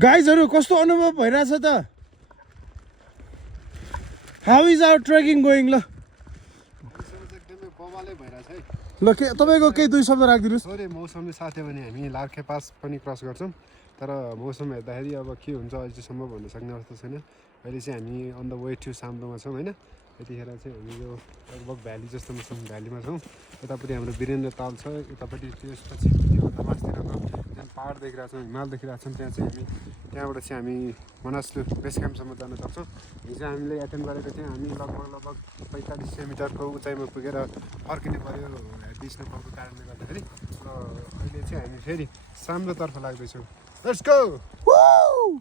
गाइजहरु कस्तो अनुभव भइराछ त how is our trekking going ल एकदमै बवालै भइरहेछ है ल के तपाईको केही दुई शब्द राखिदिनुस् थोरै मौसमले साथ्यो भने हामी लार्खे पास पनि क्रस गर्छौँ तर मौसम हेर्दाखेरि अब के हुन्छ अहिलेसम्म भन्न सक्ने अवस्था छैन अहिले चाहिँ हामी अन द वे टु साम्दोमा छौँ होइन यतिखेर चाहिँ हामी यो लगभग भ्याली जस्तोमा छौँ भ्यालीमा छौँ यतापट्टि हाम्रो वीरेन्द्र ताल छ यतापट्टि त्यसपछि त्योभन्दा माथितिरको जुन पाहाड देखिरहेको छौँ हिमाल देखिरहेको छौँ त्यहाँ चाहिँ हामी त्यहाँबाट चाहिँ हामी मनसलु बेस क्याम्पसम्म जान सक्छौँ हिजो हामीले एटेन्ड गरेको थियौँ हामी लगभग 4500 मिटरको उचाइमा पुगेर फर्किनु पऱ्यो हेभी स्नोफलको कारणले गर्दाखेरि र अहिले चाहिँ हामी फेरि साम्रोतर्फ लाग्दैछौँ लेट्स गो